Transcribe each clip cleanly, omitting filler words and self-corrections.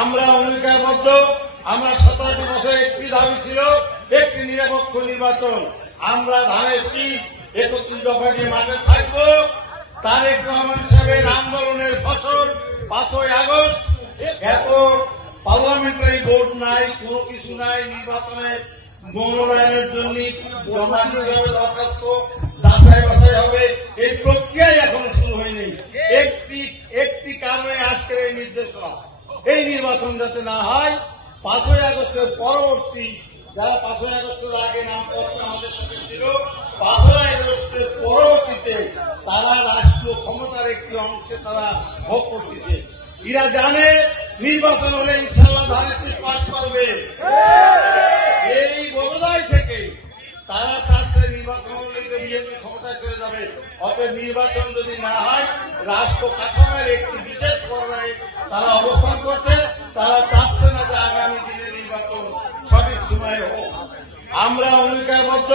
আমরা অঙ্গীকারবদ্ধ। আমরা 17টি বছরে একটি দাবি ছিল, একটি নিরপেক্ষ নির্বাচন। আমরা ধানের শীষ 31 দফা নিয়ে মাঠে থাকবো। তারেক রহমান সাহেবের আন্দোলনের ফসল 5ই আগস্ট। এত পার্লামেন্টারি ভোট নাই, কোনো কিছু নাই, নির্বাচনে মনোনয়নের জন্য জমা দিতে হবে, দরখাস্ত যাচাই বাছাই হবে, এই প্রক্রিয়াই এখনো শুরু হয়নি। একটি কারণে আজকের এই নির্দেশনা, এই নির্বাচন যাতে না হয়। 5ই আগস্টের পরবর্তী যারা 5ই আগস্টের আগে নাম প্রশ্ন আমাদের সাথে ছিল, 5ই আগস্টের পরবর্তীতে তারা রাষ্ট্রীয় ক্ষমতার একটি অংশে তারা ভোগ করতেছে। এরা জানে নির্বাচন হলে ইনশাল্লাহ ধানের শীষ পাস করবে। এই বোধদায় থেকে তারা চাচ্ছে নির্বাচন হলে বিএনপি ক্ষমতায় চলে যাবে। অতএব নির্বাচন যদি না হয়, রাষ্ট্র কাঠামোর একটি বিশেষ পর্যায়ে তারা অবস্থান করছে। তারা চাচ্ছে না যে আগামী দিনে নির্বাচন সঠিক সময়ে হোক। আমরা অঙ্গীকারবদ্ধ।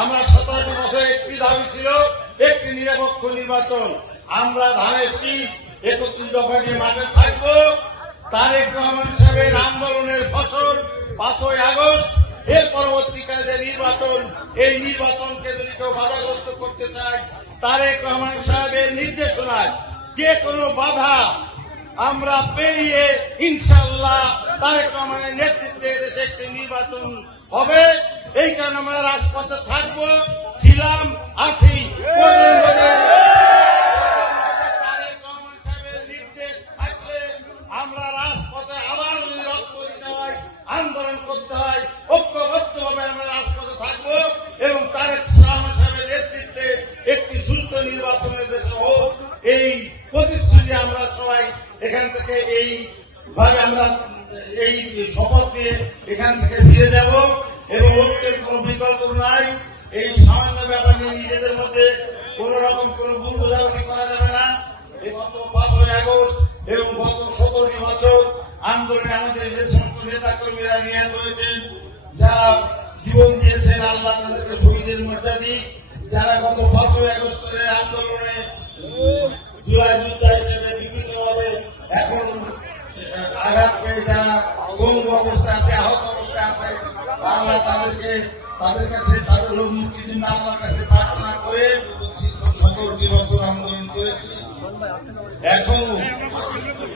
আমরা 17টি বছরে একটি দাবি ছিল, একটি নিরপেক্ষ নির্বাচন। আমরা ধানের শীষ 31 দফা নিয়ে মাঠে থাকবো। তারেক রহমান সাহেবের আন্দোলনের ফসল 5ই আগস্ট। এর পরবর্তীকালে যে নির্বাচন, এই নির্বাচনকে যদি কেউ বাধাগ্রস্ত করতে চায়, তারেক রহমান সাহেবের নির্দেশনায় যে কোনো বাধা আমরা পেরিয়ে ইনশাল্লাহ তারেক রহমানের নেতৃত্বে দেশে একটি নির্বাচন হবে। এই কারণে আমরা রাজপথে থাকবো, ছিলাম, আছি। তারেক রহমান সাহেবের নির্দেশ থাকলে আমরা রাজপথে আবার রক্ত দিতে হয়, আন্দোলন করতে হয়, ঐক্যবদ্ধভাবে আমরা রাজপথে থাকবো এবং তারেক রহমান সাহেবের নেতৃত্বে একটি সুস্থ নির্বাচনের দেশে হোক, এই প্রতিশ্রুতি আমরা সবাই এখান থেকে এইভাবে আমরা এই শপথ নিয়ে এখান থেকে ফিরে যাব এবং ঐক্যের কোন বিকল্প নাই। এই সামান্য ব্যাপার নিয়ে নিজেদের মধ্যে কোন রকম কোন ভুল বোঝাবুঝি করা যাবে না। এই গত 5ই আগস্ট এবং গত 17টি বছর আন্দোলনে আমাদের যে সমস্ত নেতা কর্মীরা নিহত হয়েছেন, যারা জীবন দিয়েছেন, আল্লাহ তাদেরকে শহীদের মর্যাদা দিক। যারা গত 5ই আগস্টের আন্দোলনে জুলাই যোদ্ধা হিসেবে বিভিন্নভাবে এখন আঘাত পেয়ে যারা পঙ্গু অবস্থা আছে, আহত অবস্থা আছে, আল্লাহ তাদের কাছে তাদের রোগ মুক্তির জন্য আল্লাহর কাছে প্রার্থনা করে 17টি বছর আন্দোলন করেছি। এখন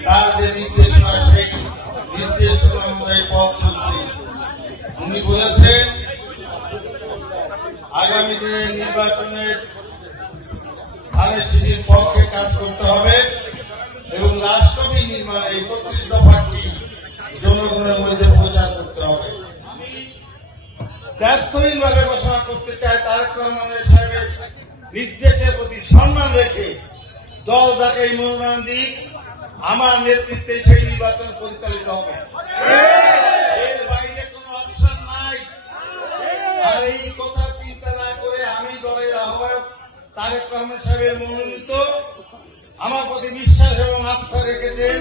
তার যে নির্দেশনা, সেই নির্দেশনা অনুযায়ী পথ চলছে। উনি বলেছেন আগামী দিনের নির্বাচনের ধানের শীষের পক্ষে কাজ করতে হবে এবং রাষ্ট্রপতি নির্মাণে 31 দফাটি জনগণের মধ্যে প্রচার করতে হবে। আমি ব্যর্থহীনভাবে ঘোষণা করতে চাই, তারেক রহমান সাহেবের নির্দেশের প্রতি সম্মান রেখে দল যাকে এই মনোনয়ন দিক, আমার নেতৃত্বে সেই নির্বাচন পরিচালিত হবে। এর বাইরে কোন অপশন নাই। আর এই কথা চিন্তা না করে আমি দলের আহ্বায়ক তারেক রহমান সাহেবের মনোনীত, আমার প্রতি বিশ্বাস এবং আস্থা রেখেছেন